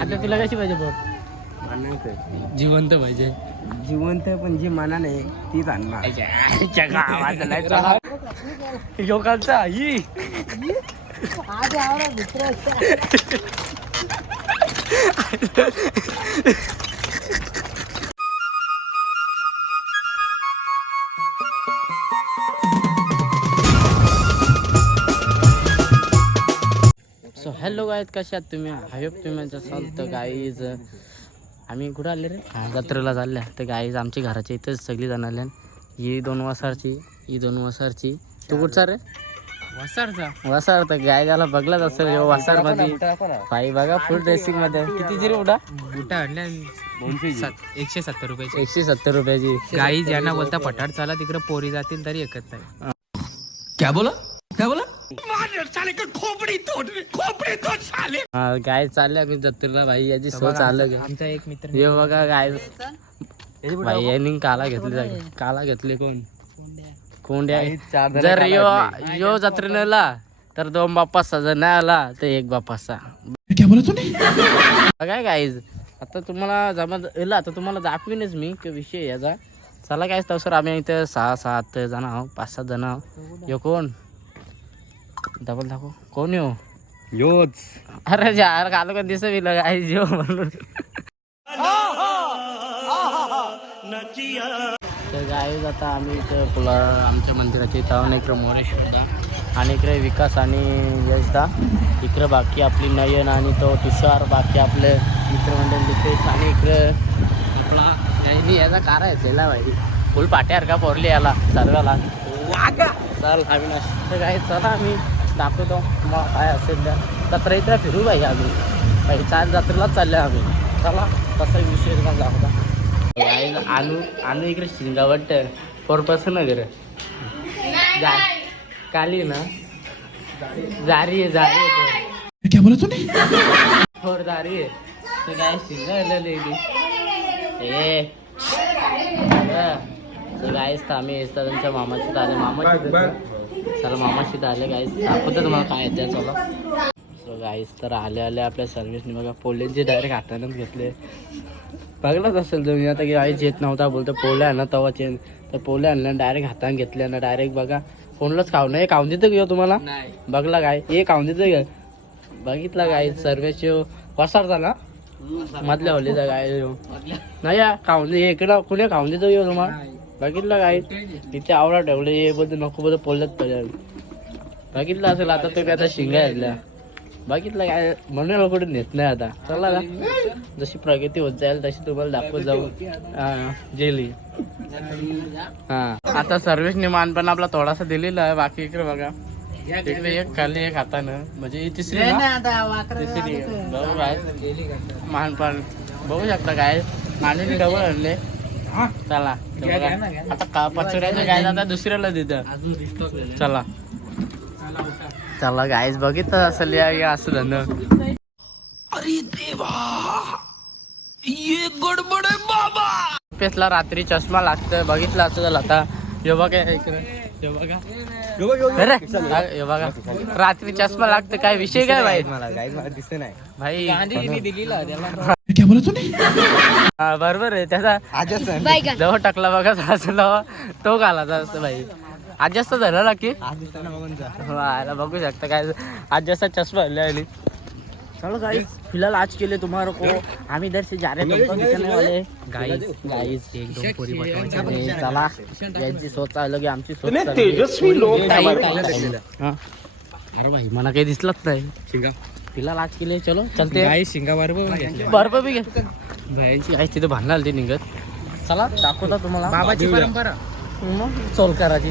आता तुला कशी पाहिजे बघ? जिवंत पाहिजे. जिवंत पण जी मनाने तीच आणणार. योगाचा ही. सो हॅलो गाईज कशा आहात तुम्ही? आय होप तुम्ही असाल तर गाईज. आम्ही कुठं आले रे? हा जत्रेला चालल्या तर गाईज आमच्या घराच्या इथेच सगळी जण आल्या ही दोन वसारची ही दोन वसारची. तू कुठचा रे? वसारचा. वसार तर गाय त्याला बघलाच असेल ह्यो वसारमध्ये बाई बघा फुल ड्रेसिंगमध्ये. किती दिली उडा बुटा आणल्या एकशे सत्तर रुपयाचे. एकशे सत्तर रुपयाची. गाई ज्यांना बोलता पठार चाला तिकडे पोरी जातील तरी एकत नाही. हा गाय चालल्या मी जत्रेला भाई याची सो चाललं गे. आमचा एक मित्र हे बघा गाय. भाई यांनी काला घेतली काला घेतले कोण? कोंड्या. जर यो यो जत्रेला तर दोन बाप्पा जर नाही आला तर एक बाप्पा काय गाईज आता तुम्हाला जमा येला आता तुम्हाला दाखवीनच मी की विषय याचा. चला काय तसं आम्ही इथं सहा सात जण आहो पाच सात जण आहो यो कोण? डबल दाखव. कोण यो योच अरे यार काल का दिसत काय जेव म्हणून. तर गाईज आता आम्ही इथं पुला आमच्या मंदिराच्या इथं आहोत. इकडं मोरेश्वरदा आणि इकडे विकास आणि यशदा इकडं बाकी आपली नयन आणि तो तुषार बाकी आपले मित्रमंडळ लिपेश आणि इकडं आपला यांनी याचा कार घेतलेला भाई. फुल पाट्यासारखा पोरली याला सर्वाला. चल अविनाश तर काय चला आम्ही. दाखवतो. तुम्हाला काय असेल त्या जत्रा इथं फिरू भाई आम्ही. भाई चार जत्रेलाच चालले आम्ही. चला तसा विषय तुम्हाला दाखवता आणू आणू इकडे शिंगावट फोरपासून ना घर जा. काली ना? जारी आहे जारी आहे क्या बोला तूने? फोर जारी आहे. ते काय शिंगा ए. गायच आम्ही येतात त्यांच्या मामाशी आले मामाशी चला मामाशी आले गायस दाखवतो तुम्हाला काय येते चला. सो गाईस तर आले आले आपल्या सर्व्हिसने बघा पोल्यांचे डायरेक्ट हातानेच घेतले. बघलाच असेल तुम्ही. आता की आईच येत नव्हता बोलतो पोल्या आणा तवा चेन तर पोल्या आणल्या डायरेक्ट हाताने घेतल्या ना डायरेक्ट बघा कोणलाच खाऊ नाही खाऊन देतं घेऊ तुम्हाला? बघला काय हे खाऊन देतं घ्या बघितला काय सर्वेचे वसार झाला. मधल्या होलीचा काय. नाही या खाऊन दे. इकडं कुणी खाऊन देतो येऊ तुम्हाला? बघितलं काय इथे आवडा ठेवले हे बद्दल नको बद्दल पोलत पाहिजे बघितलं असेल आता तुम्ही आता शिंगा घेतल्या. बघितलं काय म्हणून कुठे नेत नाही आता. चला का जशी प्रगती होत जाईल तशी तुम्हाला दाखवत जाऊ. हा, जेली. हा. आता सर्व्हिसने मानपण आपला थोडासा दिलेला आहे बाकी इकडे बघा. इकडे एक खाली एक हातानं. म्हणजे तिसरी? तिसरी. बघू काय मानपण बघू शकता काय माने डबल आणले. चला. ते बघा. आता का पचुऱ्याचं काय आता दुसऱ्याला देतं. चला. चला गायच बघितलं असेल या या असं धंदा पेसला रात्री चष्मा लागतं बघितलं असं आता. हे बघा इकडे. हे बघा. अरे, बघा. रात्री चष्मा लागतं काय विषय काय भाई मला मला दिसत नाही. भाई. क्या बोला तूने हा, बरोबर आहे त्याचा जवळ टाकला बघा सासूला तो घालायचा असतो भाई आज जास्त झालं ना की? हो, आला बघू शकता काय. आज जैसा चश्मा है आणि चलो गाइस फिलहाल आज के लिए तुम्हारे को हम इधर से जा रहे हैं तुमको दिखाने वाले। गाइस गाइस एक दो पोरी चला। यांची सोच अलग आहे आमची सोच तेजस्वी लोक अरे भाई मला काही दिसलंच नाही। शिंगा फिलहाल आज के लिए चलो चलते हैं. गाई शिंगा बरोबर बर्फ बी घे भाईची आई तिथे भांडण आली निघत चला दाखवता तुम्हाला। बाबाची परंपरा। सोलकराची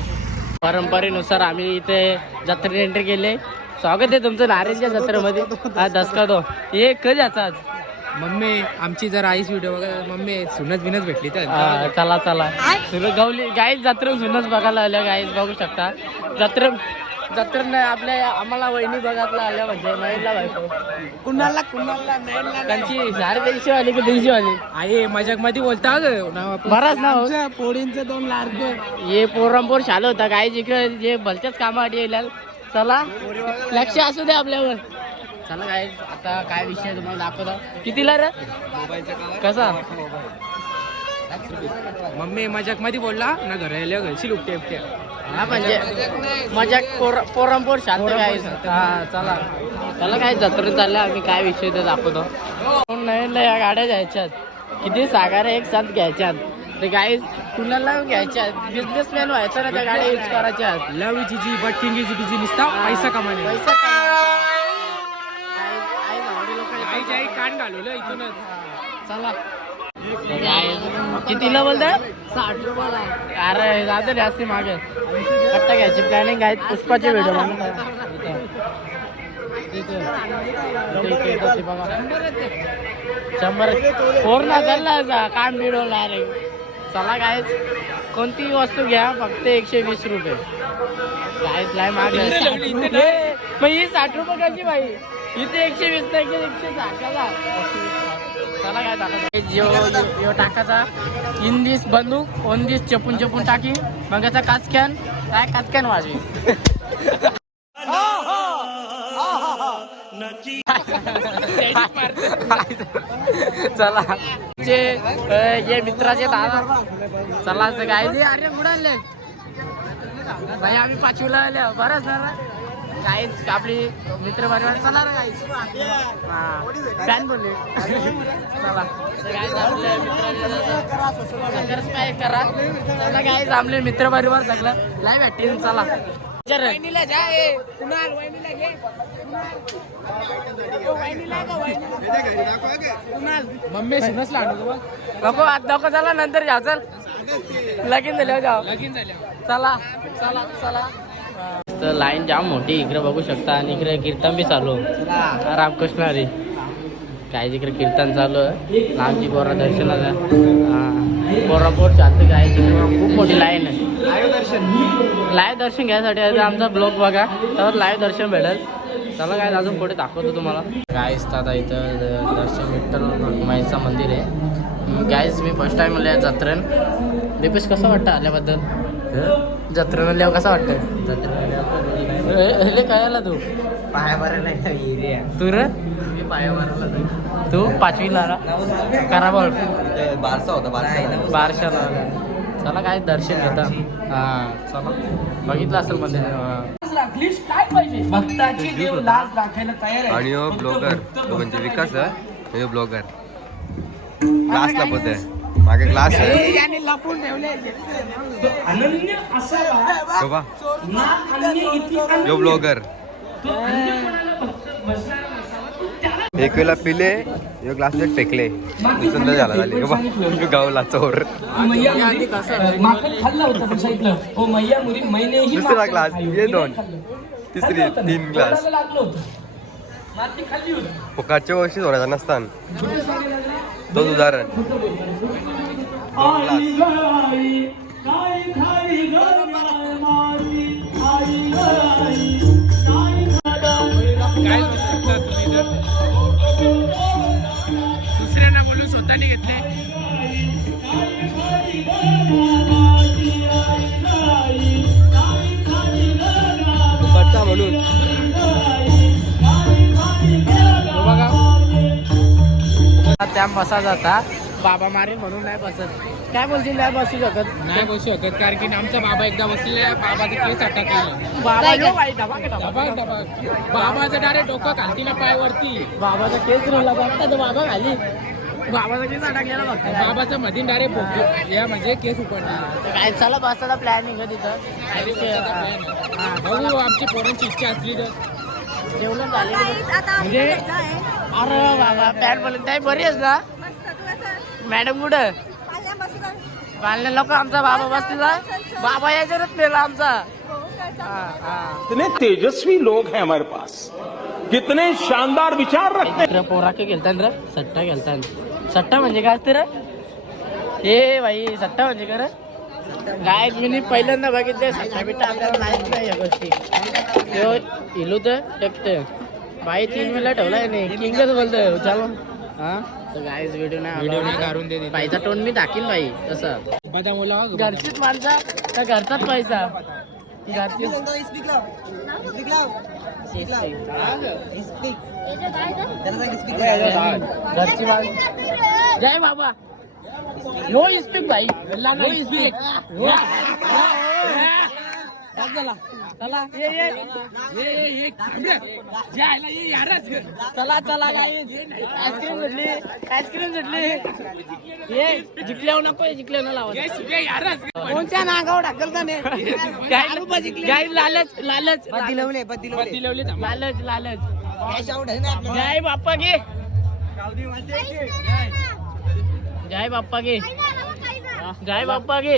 परंपरेनुसार आम्ही इथे जत्रेत एंट्री केले. स्वागत आहे तुमचं नारेंच्या जत्रेमध्ये हा दसका तो हे कधी याचा आज? मम्मी आमची जर आईच व्हिडिओ बघा मम्मी सुनच बिनच भेटली तर. हा, चला चला. सुरत गावली गाईच जत्रे सुनच बघायला आल्या गाईच बघू शकता. जत्रे जत्रे नाही आपल्या आम्हाला वहिनी बघायला आल्या म्हणजे महिला बायको. कुणाला कुणाला त्यांची साडे तीनशे वाली की तीनशे वाली आई मजाकमध्ये बोलता ग नाव आपलं. बराच ना हो. पोळींचं दोन लाडक. ये पोरांपोर शाल होता. काय जिकडे जे भलत्याच कामासाठी येईल चला. लक्ष असू दे आपल्यावर. चला काय आता काय विषय तुम्हाला दाखवतो. कितीला रे? कसा? मम्मी मजाकमध्ये बोलला. ना घर यायला घरची एकटे हा म्हणजे मजा पोर पोरंपोर शांत काय हा चला. चला काय जत्रेत चाललं आम्ही काय विषय ते दाखवतो. कोण नवीन या गाड्या घ्यायच्यात किती सागार एक साथ घ्यायच्यात. ते गाडी कुणाला घ्यायच्यात बिझनेसमॅन व्हायचं ना त्या गाड्या यूज करायच्या love easy but king easy busy निसता पैसा कमाने पैसा आई नावडी लोकांनी आई जाई कान घालवलं इथूनच. चला. कितीला बोलताय? साठ रुपयाला अरे जाते जास्ती मागे. कट्टा घ्यायची प्लॅनिंग आहे पुष्पाची व्हिडिओ शंभर फोर ना चालला काम बिडवला रे चला काय कोणतीही वस्तू घ्या फक्त एकशे वीस रुपये. लाय मागे मग ही साठ रुपये कशी बाई? इथे एकशे वीस तर एकशे एकशे साठ. चला. काय टाकायचं जिओ जिओ टाकायचा. तीन दिस बंदूक दोन दिस चपून चपून टाकी. मग याचा काचक्यान काय काचक्यान वाजवी? चला. जे ये मित्राचे दादा. चला असं काय अरे बुडाले भाई आम्ही पाचवीला आले. बरंच ना काहीच आपली मित्र परिवार. चला काहीच फॅन बोलले. चला. काय आपले मित्र करा. चला काय आपले मित्र परिवार सगळं. लाईव्ह भेटतील चला. रे. मम्मी सुनच बघ. नको आज नको चला नंतर जा चल. लगीन झाल्यावर जाऊ. लगीन झाल्या चला. चला चला. तर लाईन जाम मोठी इकडे बघू शकता. आणि इकडे कीर्तन बी चालू. रामकृष्ण हरी. काय तिकडे कीर्तन चालू आहे. लांबची पोरा दर्शनाला पोरा पोर चालतं काय खूप मोठी लाईन आहे. लाईव्ह दर्शन. घ्यायसाठी आता आमचा ब्लॉग बघा. तर लाईव्ह दर्शन भेटेल. चला काय अजून पुढे दाखवतो तुम्हाला. गायस आता इथं दर्शन विठ्ठल रखुमाईचं मंदिर आहे. गायस मी फर्स्ट टाइम आले जत्रेन. दीपेश कसं वाटतं आल्याबद्दल? जत्रेन आल्यावर कसं वाटतं जत्रेन काय आला तू? पाया तू रे? मी पाया भरायला तू पाचवीला करा बोल. बारसा होता बारसा. बारशाला. चला काय दर्शन घेता. हा चला. बघितलं असेल हा. आणि हो ब्लॉगर. तो म्हणजे विकास आहे. हे ब्लॉगर. ग्लास लपत आहे मागे ग्लास आहे. तो ब्लॉगर. एक वेळेला पिले यो ग्लास फेकले. सुंदर झाला झाली. का बा? यो गावला चोर. दुसरा ग्लास ये दोन. तिसरी तीन ग्लास फुकाच्या वर्षी सोडायचा नसतान. तोच उदाहरण. दोन ग्लास त्या बसा जाता. बाबा मारेल म्हणून नाही बसत. काय बोलतील नाही बसू शकत? नाही बसू शकत कारण की आमचा बाबा एकदा बसलेला बाबाचं केस अटकलेला बाबा यो बाई, डबा का डबा? डबा डबा बाबाचं डायरेक्ट डोकं घालती ना पायवरती. बाबाचा केस रोला बघता तो बाबा खाली. बाबाचा केस अडकलेला बघता बाबाचं मधीन डायरेक्ट या म्हणजे केस उपडला तर काय चला बसायचा प्लॅनिंग आहे तिथं. बघू आमची पोरांची इच्छा असली तर. जेवण झालेलं. म्हणजे अरे बाबा पॅन बोलत नाही. बरी आहेस ना? मॅडम कुठं? पालने लोक आमचा बाबा बसलेला बाबा याच्यावरच मेला आमचा. कितने तेजस्वी लोग हैं हमारे पास। कितने शानदार विचार रखते पोरा काय खेळतात रे सट्टा खेळतात सट्टा म्हणजे काय असते रे हे भाई सट्टा म्हणजे काय काय मी पहिल्यांदा बघितले सट्टा बिट्टा. आपल्याला माहीत नाही या गोष्टी. इलू तर टेकते बाई तीन वेळा ठेवलाय नाही किंगच बोलतोय. चलो हा? तर गायच व्हिडिओ नाही व्हिडिओ नाही allowed. काढून दे बाईचा टोन मी टाकीन बाई तसं. बदाम. ओला घरचीच माणसा घरचाच पैसा. घरची जय बाबा. नो इस्पिक भाई. नो इस्पिक चला. चला. ये ये ये. ये. ये जायला ये यारच चला चला काय आईस्क्रीम सुटली आईस्क्रीम सुटली ये जिंकल्यावर नको जिंकल्यावर लावा कोणत्या नागावर ढकल का नाही? काय लालच लालच. दिलवले दिलवले. लालच लालच. जय बाप्पा की जय बाप्पा की जय बाप्पा की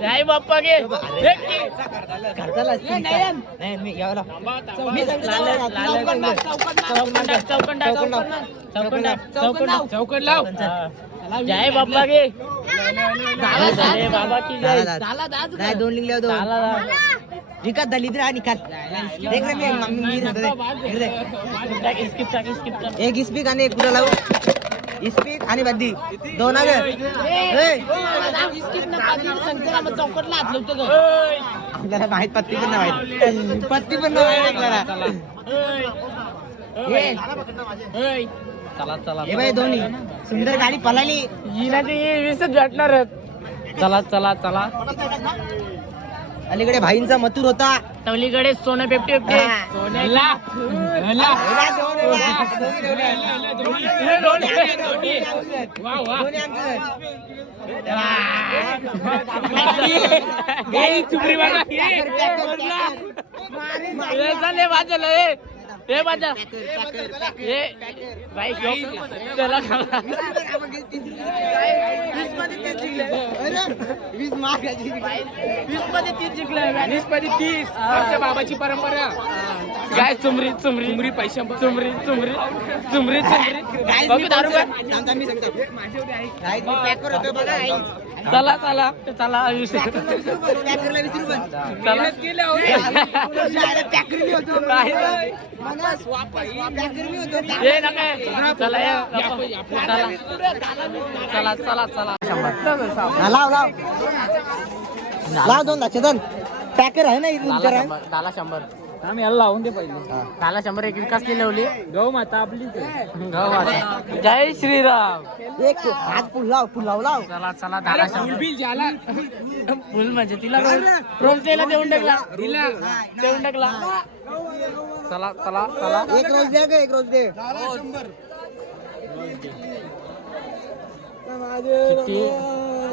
नाही चौकंडात, चौकंडात. चौकट लाव जय बाप्पा जय. बाबा की जय दोन निकाल देख मम्मी. टाक, टाक, टाक. एक इस्पिक आणि एक कुठं लावू. इस्पिक आणि बद्दी. दोन आगे. चौकटला हात लावतो ग. आपल्याला माहीत पत्ती पण नाही माहीत. पत्ती पण नाही माहीत आपल्याला. चला चला हे बाई दोन्ही. सुंदर गाडी पळाली. हिला ते वीसच भेटणार चला चला चला. अलीकडे भाईंचा मथुर होता. तवलीकडे सोनं पेपटे पेपटे चुपरी वाजलं हे हे वाजा हे बाई चला चला. अरे, वीस मार्क आहे. वीसमध्ये तीस जिंकलं वीसमध्ये तीस आमच्या बाबाची परंपरा काय चुमरी चुमरी चुमरी पैशा चुमरी चुमरी चुमरी चुमरी बघू दारू. चला चला चला. चला हे नका. चला या चला. चला चला चला. लाव लाव. लाव दोन लक्ष दोन पॅकर आहे ना इथून दाला. शंभर. आम्ही याला लावून दे दाला शंभर एक विकास लिहिली गहू माता आपलीच गहू आता. जय श्रीराम. एक हात फुल लाव फुल लाव लाव. चला चला दाला शंभर. बिल झाला फुल म्हणजे तिला देऊन टाकला. देऊन टाकला. चला चला चला. एक रोज दे ग एक रोज दे. किती?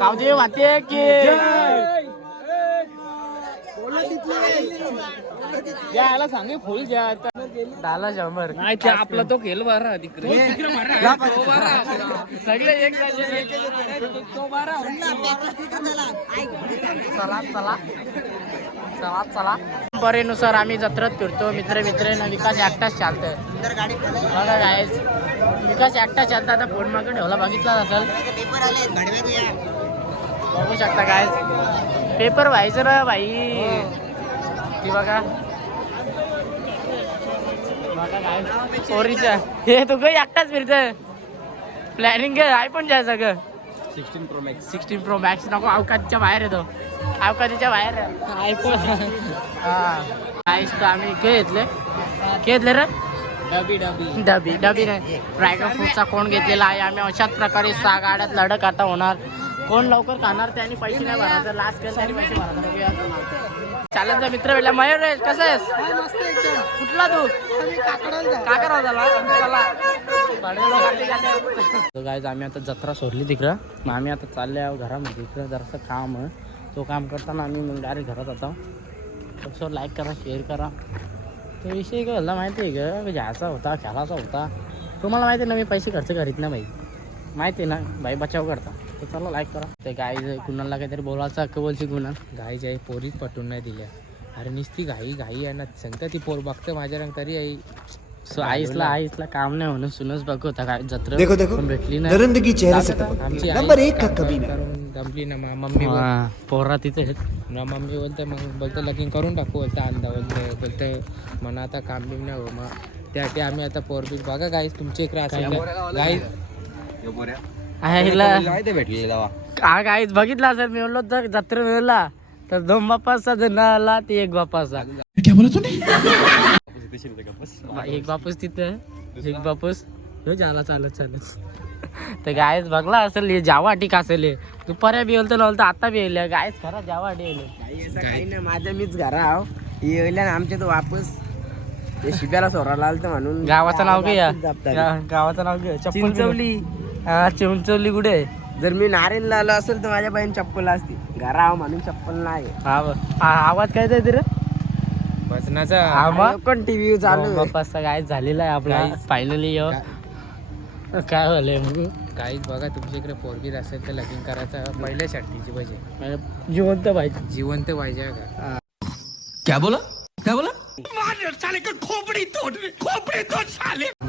गावचे वाते की. यायला सांगे फुल घ्या आता. शंभर नाही ते आपला तो खेळ बरा तिकडे. तो बरा. सगळे एक झाले. तो बरा. चला चला. चला चला. बरेनुसार आम्ही जत्रेत फिरतो. मित्र मित्र विकास एकटाच पळाली. बघा गायच विकास एकटा चालता. आता फोन मागे ठेवला बघितला असेल. पेपर आले घडवे तुया. बघू शकता काय पेपर व्हायचं ना भाई. बघा. हे तू काही एकटाच फिरतोय. प्लॅनिंग आहे पण जायचं ग. Sixteen pro max sixteen pro max नको अवकाशच्या बाहेर येतो. अवकाशाच्या बाहेर आयफोन हा. आम्ही के घेतले के घेतले रे? डबी डबी डबी डबी नाही ड्रॅगन फ्रूटचा कोण घेतलेला आहे? आम्ही अशाच प्रकारे सहा गाड्यात लढत आता होणार. कोण लवकर खाणार त्याने पैसे नाही भरायचं लास्ट केलं त्याने पैसे भरायचं चालेल मित्र भेटला. मयूर रे कसं आहेस? कुठला तू? काकर गायज आम्ही आता जत्रा सोडली तिकडं. मग आम्ही आता चालले घरामध्ये. इकडं जरासं काम तो काम करताना आम्ही मग डायरेक्ट घरात आता. कसं लाईक करा शेअर करा. तो विषय झाला माहिती आहे का घ्यायचा होता खेळायचा होता. तुम्हाला माहिती आहे ना मी पैसे खर्च करीत ना भाई माहिती आहे ना भाई बचाव करता. तर चला लाईक करा. ते गाई कुणाला काहीतरी बोलायचं हक्क बोलची कुणा गाईची आई पोरीच पटून नाही दिल्या. अरे नुसती घाई घाई आहे ना. सांगता ती पोर बघते माझ्या रंग तरी आई सो आईसला आईसला काम नाही म्हणून सुनच बघ होता. काय जत्रा देखो देखो. पण भेटली नाही. दरिंदगी चेहरे आमची। आई नंबर एक का काम करून दमली ना मा- मम्मी बोल- हा, पोरा तिथे आहेत. ना मम्मी बोलते मग बोलते लगीन करून टाकू बोलते अंदा बोलते बोलते म्हणा आता काम बिम नाही हो मग त्यासाठी आम्ही आता पोरबीज बघा गाईस तुमच्या इकडे असेल गाईस का काहीच बघितला असेल मी बोललो तर जत्रा मिळवला तर दोन बापाचा आला ते एक बापाचा एक बापूस तिथे एक बापूस ह्यो झाला चालत चालत. तर गायच बघला असेल हे जावा टीक असेल हे. दुपाऱ्या बी बोलतो नव्हतं आता बी येईल. गायच खरा जावा येईल काही नाही माझ्या मीच घरा आहो येईल आमच्या तो वापस. ते शिब्याला सोराला आलत म्हणून गावाचं नाव घे गावाचं नाव घे. चप्पल चिंचवली. हा चिंचवली कुठे? आहे? जर मी नारेलला आलो असेल तर माझ्या बहीण चप्पल असती. घरा म्हणून चप्पल नाही हा ब- आवाज काय येते रे? भजनाचा हा मग पण टीव्ही चालू आहे. बापाचा काय झालेला आहे आपला. फायनली काय झालंय मग गाईस बघा तुमच्या इकडे पोरबीज असेल तर लगीन करायचं. पहिल्या शर्टीची पाहिजे. जिवंत पाहिजे जिवंत पाहिजे का?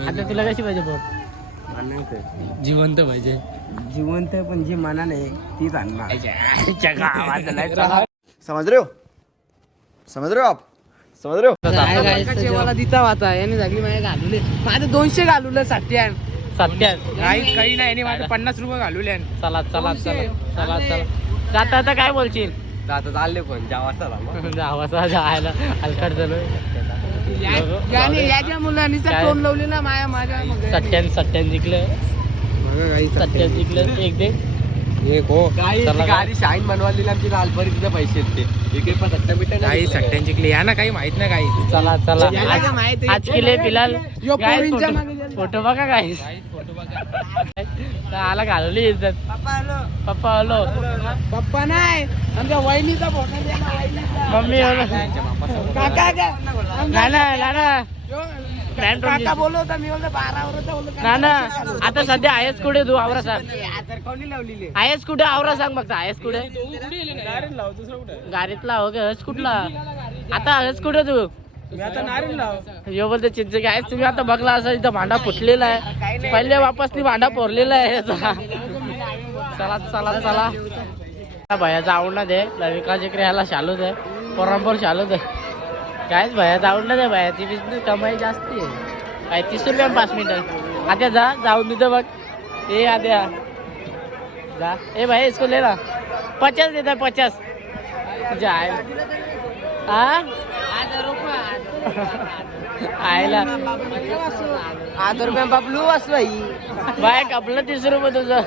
आता तुला कशी पाहिजे बोट म्हणायचं. जिवंत पाहिजे. जिवंत पण जी मना नाही तीच आणणार. समझ रहे हो? समझ रहे हो आप? समझ रहे हो? जेवायला दिता होता याने झाली माझ्या घालवले माझं दोनशे घालवलं साठ्यान. सत्या काही काही नाही. याने माझं पन्नास रुपये घालवले चला चला चला. चला चला. जाता आता काय बोलशील? आता चालले पण. जावा चला जावाचा जायला. हलकट याच्या मुलांनी काय? तोंड लावले ना माया माझ्या सत्यान सत्यान जिंकलं. सत्यान जिंकलं. एक दे. चला गाडी शाईन बनवाली आमची लालपरी तिथे पैसे ते इकडे पण सट्टा बिट्टा काही सट्ट्यांची क्ली या ना काही माहीत नाही काही चला चला. आज- काय माहिती? आहे? आज केले फिलहाल यो काय पोरींच्या फोटो- बघा काय आला घालवली इज्जत. पप्पा आलो. पप्पा नाही. आमच्या वहिनीचा फोटो. मम्मी काका नाना काका. बोलवता मी बोलतो बारा वर नाना आता सध्या आहेस कुठे? तू आवरा सांग. कोणी लावलेली? आहेस कुठे? आवरा सांग बघता आहेस कुठे? गाडीतला हो गे हस कुठला? आता हस कुठे तू? यो बोलते चिंचे काय तुम्ही आता बघला असं इथं भांडा फुटलेला आहे. पहिले वापस ती भांडा फोरलेला आहे चला चला चला. भयाचा आवडला दे. विकास इकडे ह्याला शालू दे. पोरांपोर शालू दे. कायच भयाचा आवडला दे भयाची बिझनेस कमाई जास्ती आहे. काय तीस रुपया पाच मिनिटं. आता जा जाऊन तिथं बघ. ए आद्या. जा. ए भाई इसको ले ना पचास देता पचास. जाय हा आयला. आठ रुपये बाबलू असलो ही बाय कपलं तीस रुपये तुझं.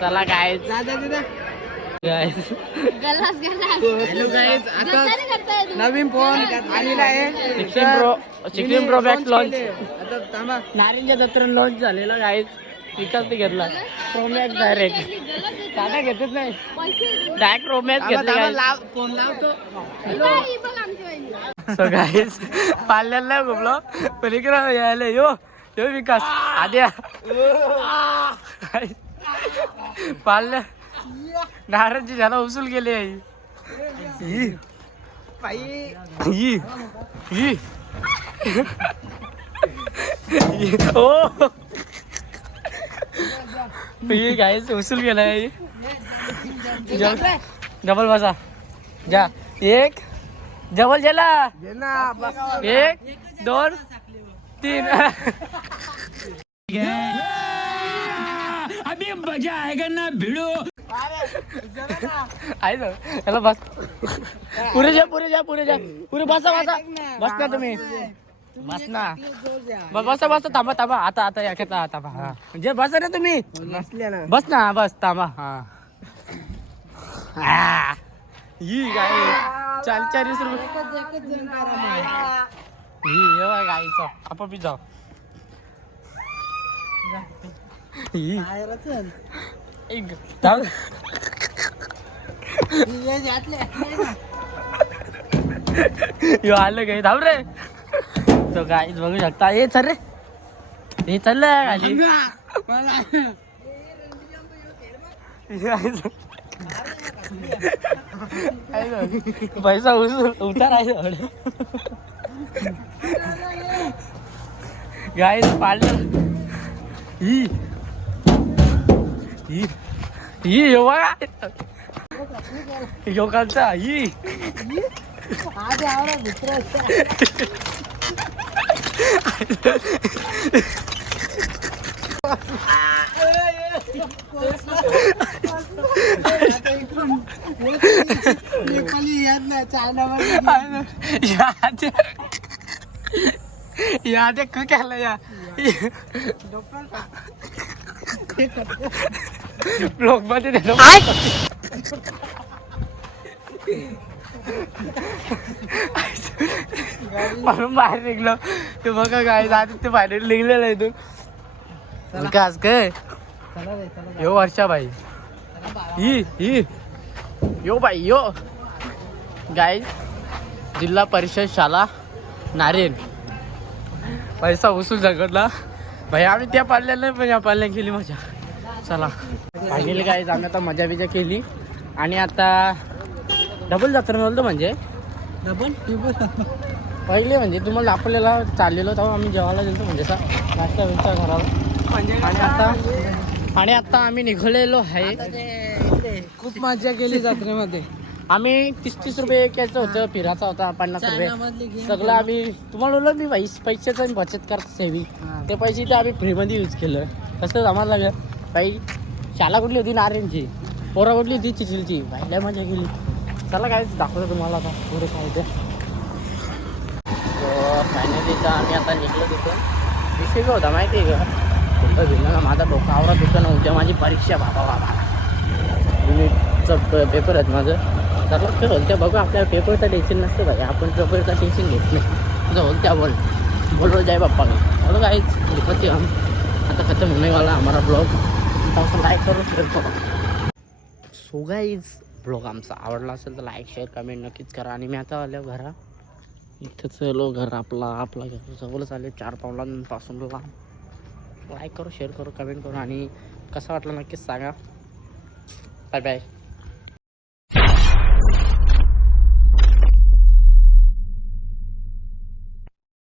चला. काय नवीन फोन आणलेला आहे. Sixteen pro sixteen pro max launch आता थांबा. नारिंजा जत्रा लॉन्च झालेला गाईच विकत नाही घेतला. प्रो मॅक्स डायरेक्ट टाटा घेतच नाही. डायरेक्ट प्रो मॅक्स थांबा, घेतला फोन लावतो. सो गाईस पाल्याला नाही घुमलो पण इकडे यायला यो यो विकास आद्या पाल्या नारायणची झाला उचल गेली आई डबल बसा जा एक जबल गेला एक दोन तीन। अभी मज़ा आहे ना याला बस। पुरे जा पुरे जा पुरे जा। पुरे बसा बसा बस। ना तुम्ही। बस ना। बसा बसा थांबा थांबा। आता आता या खेळता थांबा। हा। म्हणजे बसा ना तुम्ही? बस ना बस थांबा। हा। आ. ही गाय चाल चाळीस रुपये ही हे बघ गाईचं. आपण बी जाऊ. ही. यो आलं काय थांब रे. तो गाईच बघू शकता. हे चल रे. हे चाललं खाली पैसा उचल उतार आहे गाईस पाडलं ही ही ही यो बघा योगांचा मित्र याद याद आहे. केलं या. ब्लॉगमध्ये देतो म्हणून बाहेर निघलो. ते बघा काय आदित्य बाहेर निघलेलं आहे तू विकास काय? यो वर्षा बाई. ही ही यो बाई यो. गाय जिल्हा परिषद शाळा नारेन पैसा वसूल झगडला. भाई आम्ही त्या पाळल्या नाही पण या पाळल्या केली मजा. चला. फायनली काय आम्ही आता मजा बिजा केली. आणि आता डबल जत्रा बोलतो म्हणजे. डबल पहिले म्हणजे तुम्हाला आपल्याला चाललेलो तेव्हा आम्ही जेवायला गेलो म्हणजे असा. नाश्ता बिस्टा घरावर आणि आता? आणि आता आम्ही निघालेलो आहे. खूप मजा केली जत्रेमध्ये. आम्ही तीस तीस रुपये याचं होतं फिराचा होता पन्नास रुपये. सगळं आम्ही तुम्हाला बोललो मी पैस पैशाचं बचत करतो सेवी ते पैसे ते आम्ही फ्रीमध्ये यूज केलं. तसंच आम्हाला लागलं. बाई शाळा कुठली होती नारेंची पोरा कुठली होती चिखलीची? बाई लय मजा केली. चला काय दाखवतो तुम्हाला आता पुढे काय ते फायनली तर आम्ही आता निघलो तिथून. विषय होता माहिती आहे का? कुठं ना माझा डोका आवरा ना उद्या माझी परीक्षा बाबा बाबा. युनिटचं पेपर आहेत माझं. सर्वात तर होलत्या बघू आपल्या पेपरचं टेन्शन नसतं भाई. आपण पेपरचं टेन्शन घेत नाही. जो होलत्या बोल. बोलवलं जाय बाप्पा मी बोलो काहीच लिखते हम. आता खतम होने वाला हमारा ब्लॉगपासून लाईक करून शेअर करा सो गाईज ब्लॉग आमचा आवडला असेल तर लाईक शेअर कमेंट नक्कीच करा. आणि मी आता आलो घरा. इथंच आलो घर आपला आपला घर. जवळच आले चार पावलांपासून लाईक करू शेअर करू कमेंट करू आणि कसं वाटलं नक्कीच सांगा. Bye bye